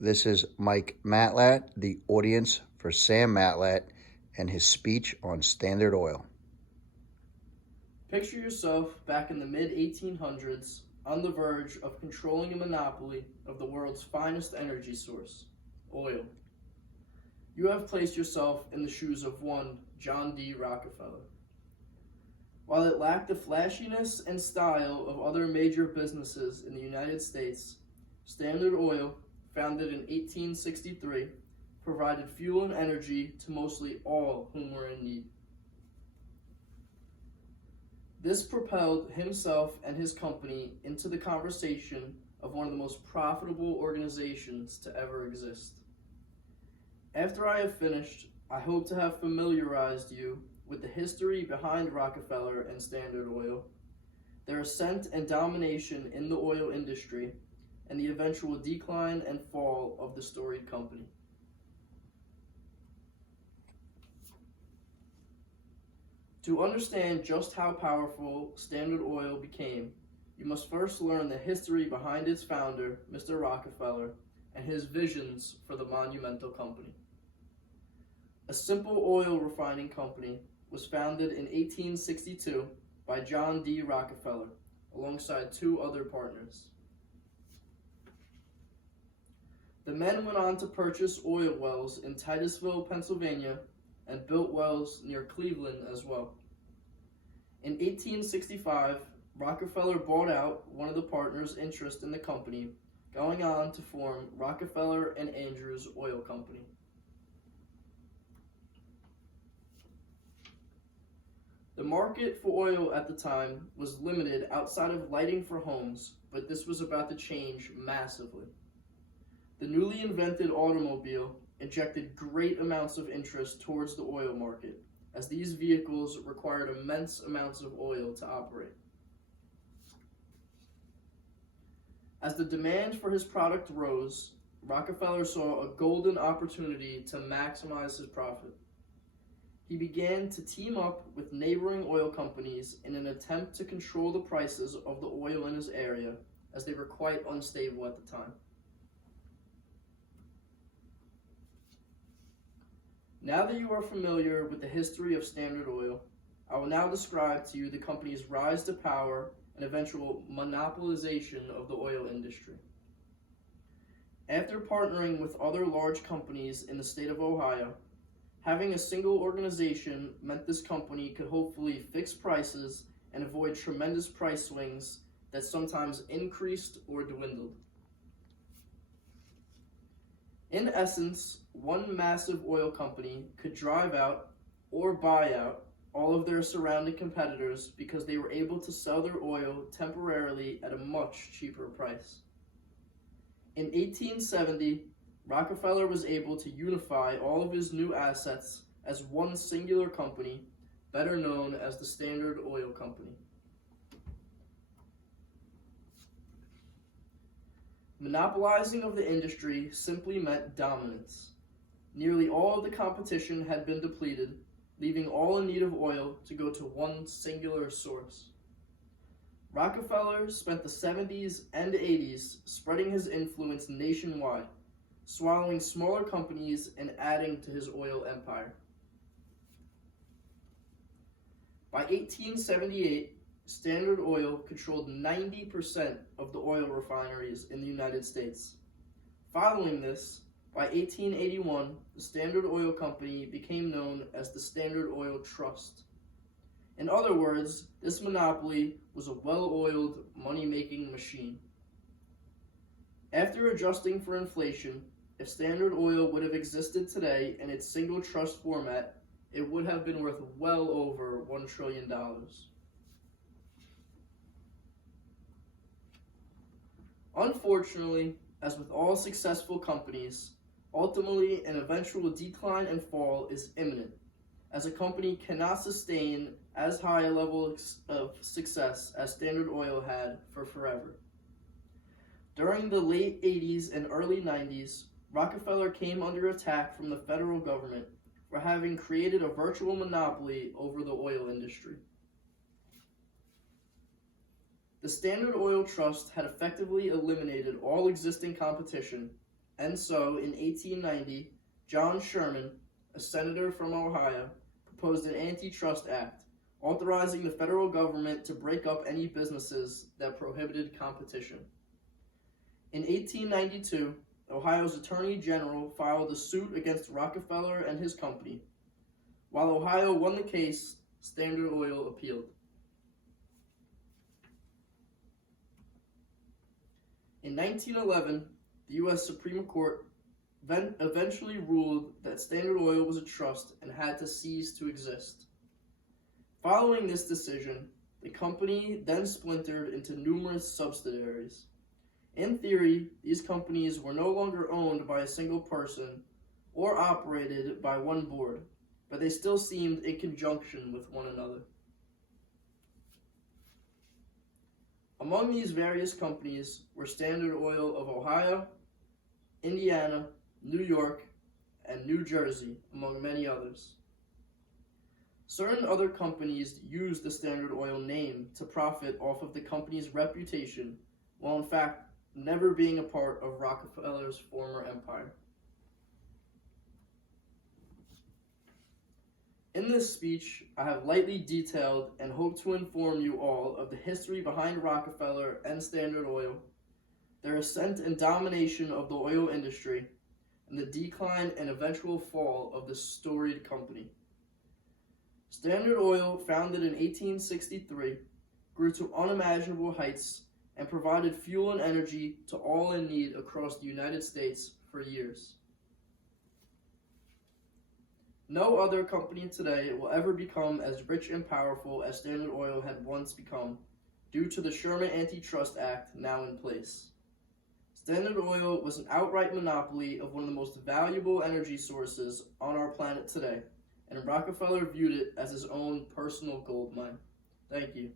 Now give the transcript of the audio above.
This is Mike Matlat, the audience for Sam Matlat and his speech on Standard Oil. Picture yourself back in the mid-1800s on the verge of controlling a monopoly of the world's finest energy source, oil. You have placed yourself in the shoes of one John D. Rockefeller. While it lacked the flashiness and style of other major businesses in the United States, Standard Oil, founded in 1863, provided fuel and energy to mostly all whom were in need. This propelled himself and his company into the conversation of one of the most profitable organizations to ever exist. After I have finished, I hope to have familiarized you with the history behind Rockefeller and Standard Oil, their ascent and domination in the oil industry, and the eventual decline and fall of the storied company. To understand just how powerful Standard Oil became, you must first learn the history behind its founder, Mr. Rockefeller, and his visions for the monumental company. A simple oil refining company was founded in 1862 by John D. Rockefeller, alongside two other partners. The men went on to purchase oil wells in Titusville, Pennsylvania, and built wells near Cleveland as well. In 1865, Rockefeller bought out one of the partners' interest in the company, going on to form Rockefeller and Andrews Oil Company. The market for oil at the time was limited outside of lighting for homes, but this was about to change massively. The newly invented automobile injected great amounts of interest towards the oil market, as these vehicles required immense amounts of oil to operate. As the demand for his product rose, Rockefeller saw a golden opportunity to maximize his profit. He began to team up with neighboring oil companies in an attempt to control the prices of the oil in his area, as they were quite unstable at the time. Now that you are familiar with the history of Standard Oil, I will now describe to you the company's rise to power and eventual monopolization of the oil industry. After partnering with other large companies in the state of Ohio, having a single organization meant this company could hopefully fix prices and avoid tremendous price swings that sometimes increased or dwindled. In essence, one massive oil company could drive out or buy out all of their surrounding competitors because they were able to sell their oil temporarily at a much cheaper price. In 1870, Rockefeller was able to unify all of his new assets as one singular company, better known as the Standard Oil Company. Monopolizing of the industry simply meant dominance. Nearly all of the competition had been depleted, leaving all in need of oil to go to one singular source. Rockefeller spent the 70s and 80s spreading his influence nationwide, swallowing smaller companies and adding to his oil empire. By 1878, Standard Oil controlled 90% of the oil refineries in the United States. Following this, by 1881, the Standard Oil Company became known as the Standard Oil Trust. In other words, this monopoly was a well-oiled, money-making machine. After adjusting for inflation, if Standard Oil would have existed today in its single trust format, it would have been worth well over $1 trillion. Unfortunately, as with all successful companies, ultimately an eventual decline and fall is imminent, as a company cannot sustain as high a level of success as Standard Oil had for forever. During the late 80s and early 90s, Rockefeller came under attack from the federal government for having created a virtual monopoly over the oil industry. The Standard Oil Trust had effectively eliminated all existing competition And so, in 1890, John Sherman, a senator from Ohio, proposed an antitrust act authorizing the federal government to break up any businesses that prohibited competition. In 1892, Ohio's Attorney General filed a suit against Rockefeller and his company. While Ohio won the case, Standard Oil appealed. In 1911, the U.S. Supreme Court eventually ruled that Standard Oil was a trust and had to cease to exist. Following this decision, the company then splintered into numerous subsidiaries. In theory, these companies were no longer owned by a single person or operated by one board, but they still seemed in conjunction with one another. Among these various companies were Standard Oil of Ohio, Indiana, New York, and New Jersey, among many others. Certain other companies used the Standard Oil name to profit off of the company's reputation, while in fact never being a part of Rockefeller's former empire. In this speech, I have lightly detailed and hope to inform you all of the history behind Rockefeller and Standard Oil, their ascent and domination of the oil industry, and the decline and eventual fall of this storied company. Standard Oil, founded in 1863, grew to unimaginable heights and provided fuel and energy to all in need across the United States for years. No other company today will ever become as rich and powerful as Standard Oil had once become, due to the Sherman Antitrust Act now in place. Standard Oil was an outright monopoly of one of the most valuable energy sources on our planet today, and Rockefeller viewed it as his own personal gold mine. Thank you.